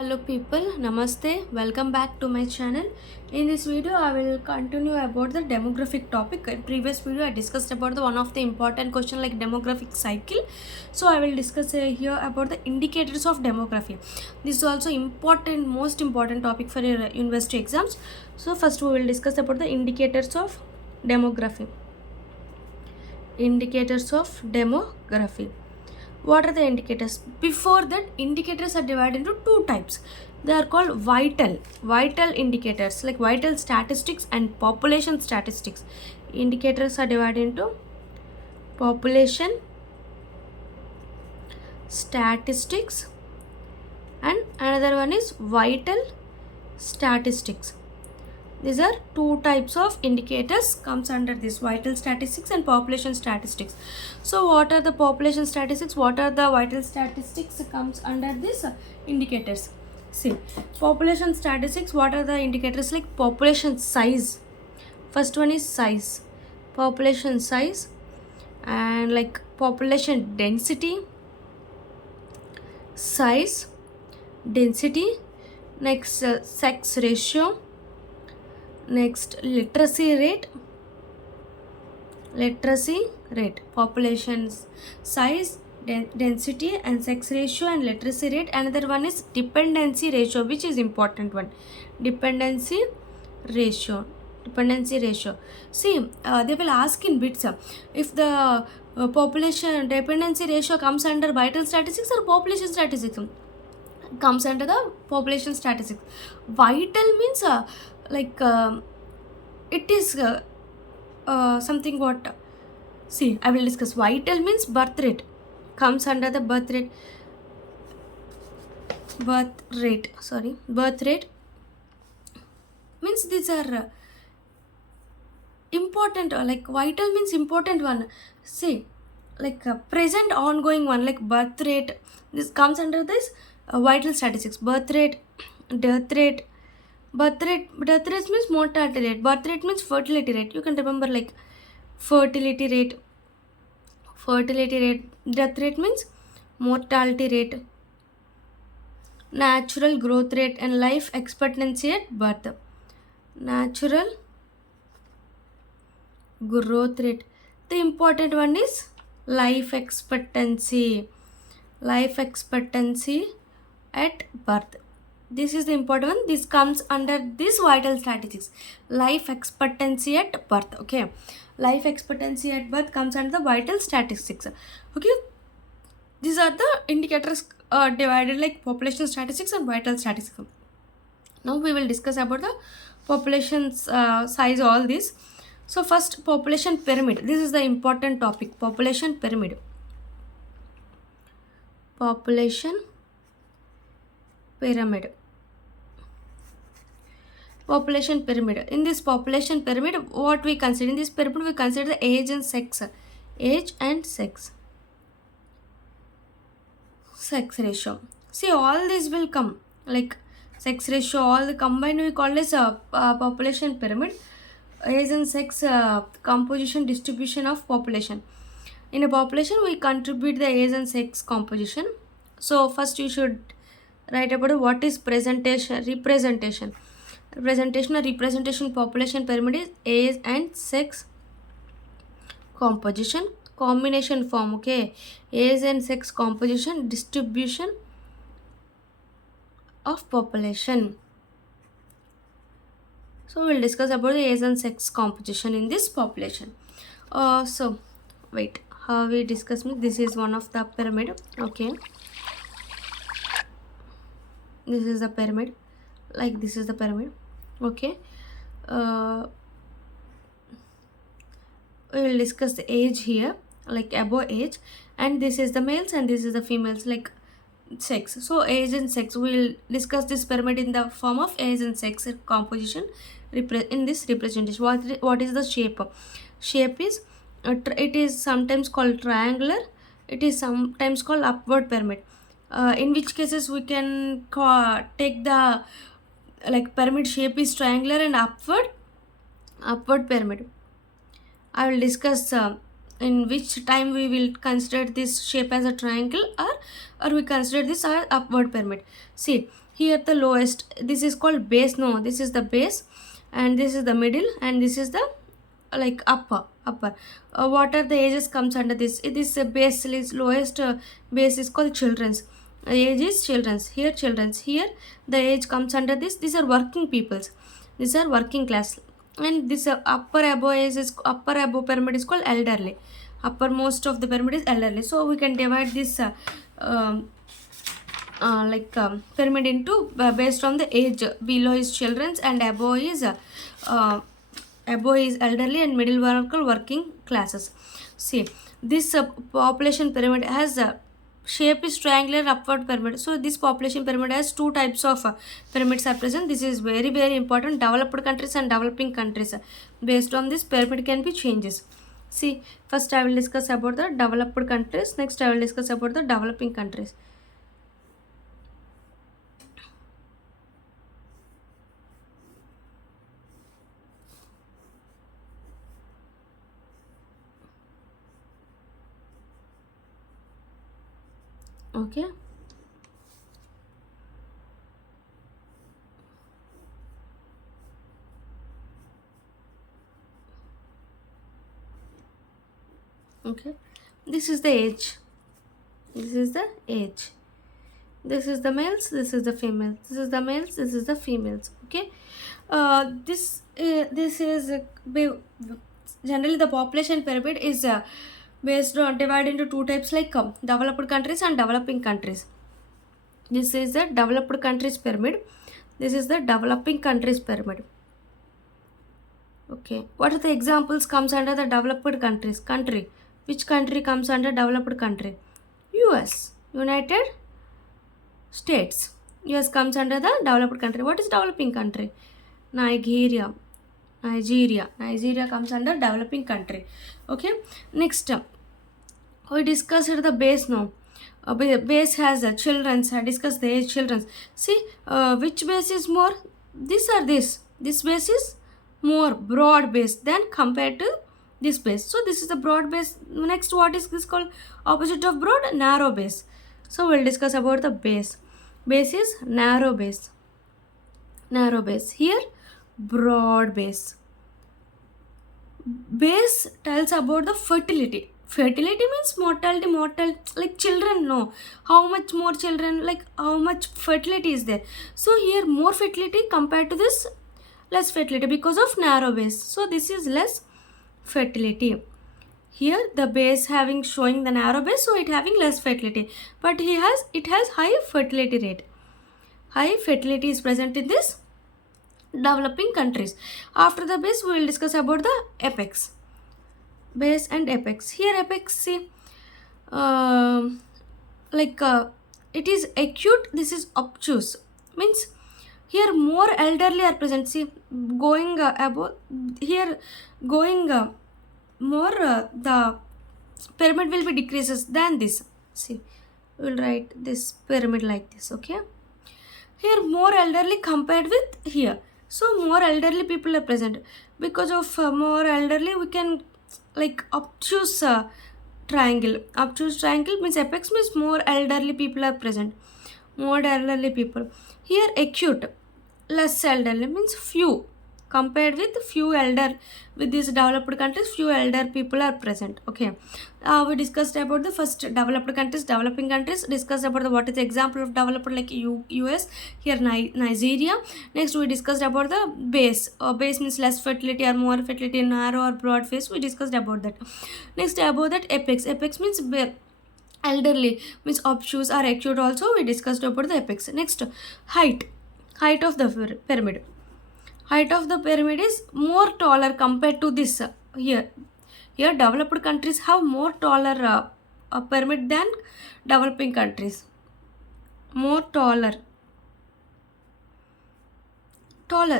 Hello people, namaste, welcome back to my channel. In this video I will continue about the demographic topic. In previous video I discussed about the one of the important question like demographic cycle. So I will discuss here about the indicators of demography. This is also important, most important topic for your university exams. So first we will discuss about the indicators of demography. Indicators of demography. What are the indicators? Before that, indicators are divided into two types. They are called vital indicators, like vital statistics and population statistics. Indicators are divided into population statistics and another one is vital statistics. These are two types of indicators comes under this vital statistics and population statistics. So what are the population statistics? What are the vital statistics comes under this indicators? See, population statistics, what are the indicators? Like population size. First one is size. Population size and like population density, size, density, next sex ratio, next literacy rate, population size, density and sex ratio and literacy rate. Another one is dependency ratio, which is important one. Dependency ratio. See, they will ask in bits if the population dependency ratio comes under vital statistics or population statistics. Comes under the population statistics. Vital means it is something what. See, I will discuss. Vital means birth rate, comes under the birth rate. Birth rate means these are important, like vital means important one. See, like present ongoing one, like birth rate, this comes under this vital statistics. Birth rate, death rate. Death rate means mortality rate. Birth rate means fertility rate. You can remember like fertility rate. Death rate means mortality rate. Natural growth rate and life expectancy at birth. Natural growth rate. The important one is life expectancy. Life expectancy at birth. This is the important one. This comes under this vital statistics. Life expectancy at birth. Okay. Life expectancy at birth comes under the vital statistics. Okay. These are the indicators divided like population statistics and vital statistics. Now we will discuss about the population size, all this. So first, population pyramid. This is the important topic. Population pyramid. Population pyramid. Population pyramid. In this population pyramid, what we consider? In this pyramid, we consider the age and sex. Age and sex. Sex ratio. See, all these will come. Like sex ratio, all the combined we call this population pyramid. Age and sex composition, distribution of population. In a population, we contribute the age and sex composition. So first you should write about what is representation or representation population pyramid is age and sex composition, combination form. Okay, age and sex composition, distribution of population. So we'll discuss about the age and sex composition in this population. So wait, how we discuss this is one of the pyramid. Okay, this is the pyramid, like this is the pyramid. Okay, we will discuss the age here, like above age, and this is the males and this is the females, like sex. So age and sex, we will discuss this pyramid in the form of age and sex composition in this representation. What is the shape? Shape is it is sometimes called triangular, it is sometimes called upward pyramid. In which cases we can take the like pyramid shape is triangular and upward pyramid. I will discuss in which time we will consider this shape as a triangle or we consider this as upward pyramid. See, Here the lowest, this is called base. No, this is the base, and this is the middle, and this is the like upper. What are the ages comes under this? It is base is lowest, base is called children's. Age is children's. Here children's. Here the age comes under this. These are working peoples. These are working class. And this upper above is upper above pyramid is called elderly. Uppermost of the pyramid is elderly. So we can divide this um, pyramid into based on the age. Below is children's and uh, above is elderly and middle are working classes. See, this population pyramid has a shape is triangular upward pyramid. So this population pyramid has two types of pyramids are present. This is very very important. Developed countries and developing countries. Based on this pyramid can be changes. See, first I will discuss about the developed countries. Next I will discuss about the developing countries. Okay. Okay, this is the age. This is the age. This is the males, this is the females, this is the males, this is the females. Okay, this is generally the population pyramid is based on divided into two types, like developed countries and developing countries. This is the developed countries pyramid. This is the developing countries pyramid. Okay, what are the examples comes under the developed countries? Country, which country comes under developed country? US, United States. US comes under the developed country. What is developing country? Nigeria. Nigeria comes under developing country. Okay. Next, we discussed the base now. Base has children's. I discussed the age children's. See, which base is more? This or this? This base is more broad base than compared to this base. So this is the broad base. Next, what is this called? Opposite of broad, narrow base. So we'll discuss about the base. Base is narrow base. Narrow base. Here, broad base. Base tells about the fertility. Fertility means mortality, like children. No, how much more children, like how much fertility is there. So here more fertility compared to this less fertility because of narrow base. So this is less fertility. Here the base having showing the narrow base, so it having less fertility, but it has high fertility rate. High fertility is present in this developing countries. After the base we will discuss about the apex. Base and apex. Here apex, see, like it is acute, this is obtuse, means here more elderly are present. See, going above here, going more the pyramid will be decreases than this. See, we will write this pyramid like this. Okay, here more elderly compared with here, so more elderly people are present. Because of more elderly we can like obtuse triangle. Obtuse triangle means apex means more elderly people are present. More elderly people. Here acute, less elderly means few, compared with few elder. With these developed countries few elder people are present. Okay, we discussed about the first developed countries. Developing countries discussed about the what is the example of developed, like US. Here Nigeria. Next we discussed about the base. Base means less fertility or more fertility, narrow or broad face. We discussed about that. Next about that apex. Apex means elderly, means obtuse or acute also. We discussed about the apex. Next, height of the pyramid. Height of the pyramid is more taller compared to this. Here developed countries have more taller pyramid than developing countries. More taller,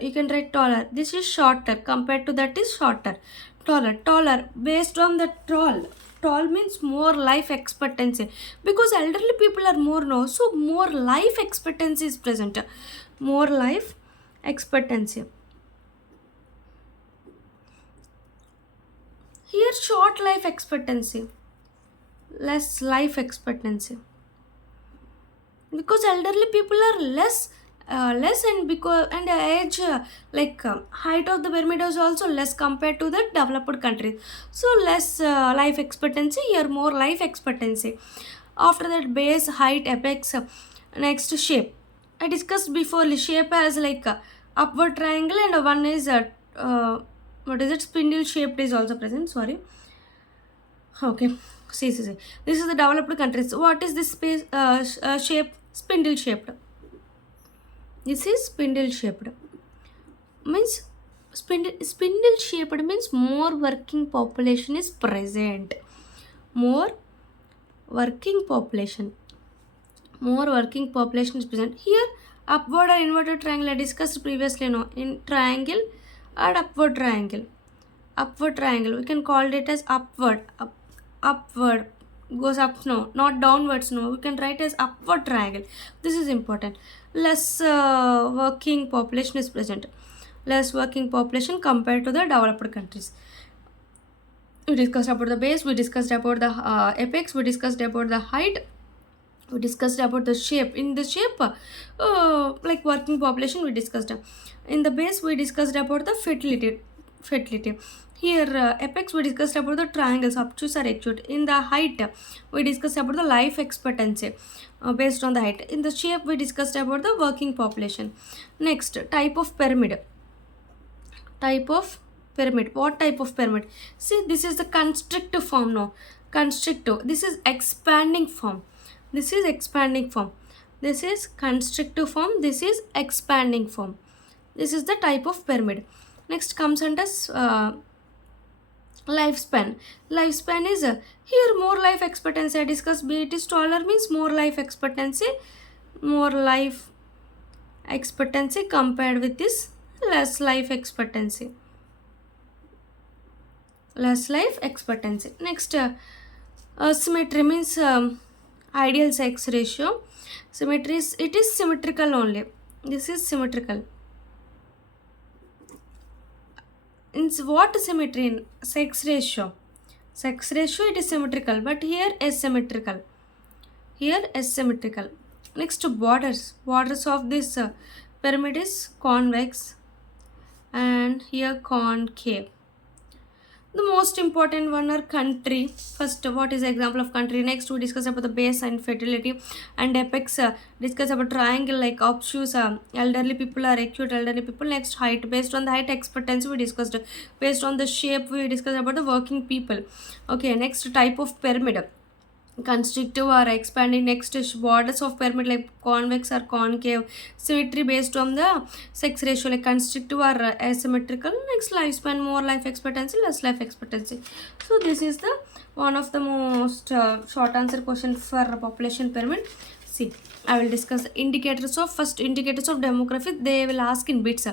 you can write taller. This is shorter compared to that is shorter. Taller based on the tall means more life expectancy, because elderly people are more now, so more life expectancy is present. More life expectancy. Here short life expectancy, less life expectancy, because elderly people are less less, and because and the age height of the pyramid is also less compared to the developed countries. So less life expectancy, here more life expectancy. After that, base, height, apex. Next, shape. I discussed before, the shape as like a upward triangle, and one is a what is it, spindle shaped is also present, sorry. Okay, see. This is the developed countries. What is this space shape? Spindle shaped. This is spindle shaped. Means spindle shaped means more working population is present. More working population. More working population is present. Here, upward or inverted triangle I discussed previously. No, in triangle or upward triangle. Upward triangle. We can call it as upward. Upward goes up, no, not downwards, no, we can write as upward triangle. This is important. Less working population is present. Less working population compared to the developed countries. We discussed about the base, we discussed about the apex, we discussed about the height, we discussed about the shape. In the shape, like working population we discussed. In the base we discussed about the fertility. Here, apex we discussed about the triangles, obtuse or acute. In the height, we discussed about the life expectancy based on the height. In the shape, we discussed about the working population. Next, type of pyramid. Type of pyramid. What type of pyramid? See, this is the constrictive form now. Constrictive. This is expanding form. This is expanding form. This is constrictive form. This is expanding form. This is the type of pyramid. Next comes under lifespan. Lifespan is here more life expectancy. I discussed, be it is taller means more life expectancy. More life expectancy compared with this less life expectancy. Less life expectancy. Next, symmetry means ideal sex ratio. Symmetry is, it is symmetrical only. This is symmetrical. In what symmetry? In sex ratio. Sex ratio it is symmetrical, but here asymmetrical. Here asymmetrical. Next, borders. Borders of this pyramid is convex and here concave. The most important one are country. First, what is the example of country? Next, we discuss about the base and fertility, and apex discuss about triangle like obtuse elderly people or acute elderly people. Next, height. Based on the height expectancy we discussed. Based on the shape we discussed about the working people. Okay, next type of pyramid. Constrictive or expanding. Next is borders of pyramid like convex or concave. Symmetry based on the sex ratio like constrictive or asymmetrical. Next, lifespan, more life expectancy, less life expectancy. So this is the one of the most short answer question for population pyramid. See, I will discuss the indicators of first indicators of demography. They will ask in bits.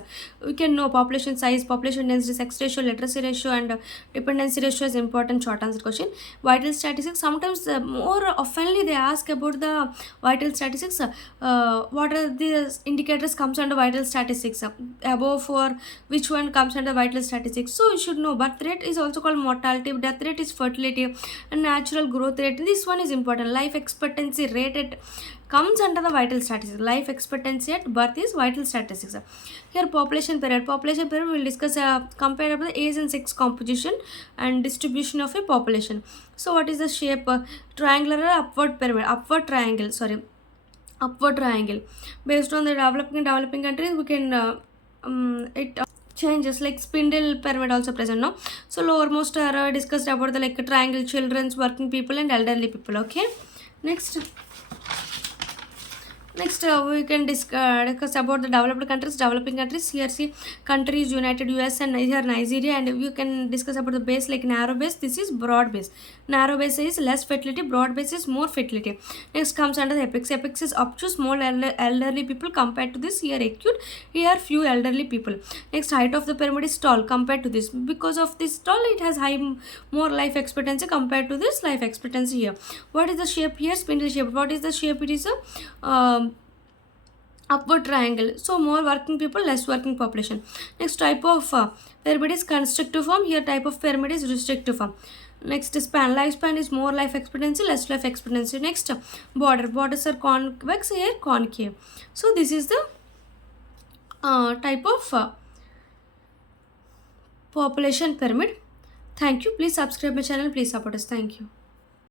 We can know population size, population density, sex ratio, literacy ratio, and dependency ratio is important short answer question. Vital statistics. Sometimes more oftenly they ask about the vital statistics. What are the indicators comes under vital statistics? Above for which one comes under vital statistics? So you should know. Birth rate is also called mortality. Death rate is fertility, and natural growth rate. This one is important. Life expectancy rate at comes under the vital statistics. Life expectancy at birth is vital statistics. Here, population period. Population period we will discuss compare the age and sex composition and distribution of a population. So what is the shape? Triangular or upward pyramid? Upward triangle. Sorry, upward triangle. Based on the developing countries, we can it changes like spindle pyramid also present, no? So lowermost are discussed about the like triangle, children's, working people, and elderly people. Okay, next. Next, we can discuss about the developed countries, developing countries. Here, see, countries, United US and here Nigeria, and we can discuss about the base like narrow base. This is broad base. Narrow base is less fertility, broad base is more fertility. Next comes under the apex. Apex is obtuse, small elderly people compared to this. Here acute, here few elderly people. Next, height of the pyramid is tall compared to this. Because of this tall, it has high more life expectancy compared to this life expectancy here. What is the shape here? Spindle shape. What is the shape? It is a upward triangle. So more working people, less working population. Next type of pyramid is constrictive form. Here type of pyramid is restrictive form. Next, span. Lifespan is more life expectancy, less life expectancy. Next, border. Borders are convex, here concave. So this is the type of population pyramid. Thank you. Please subscribe my channel. Please support us. Thank you.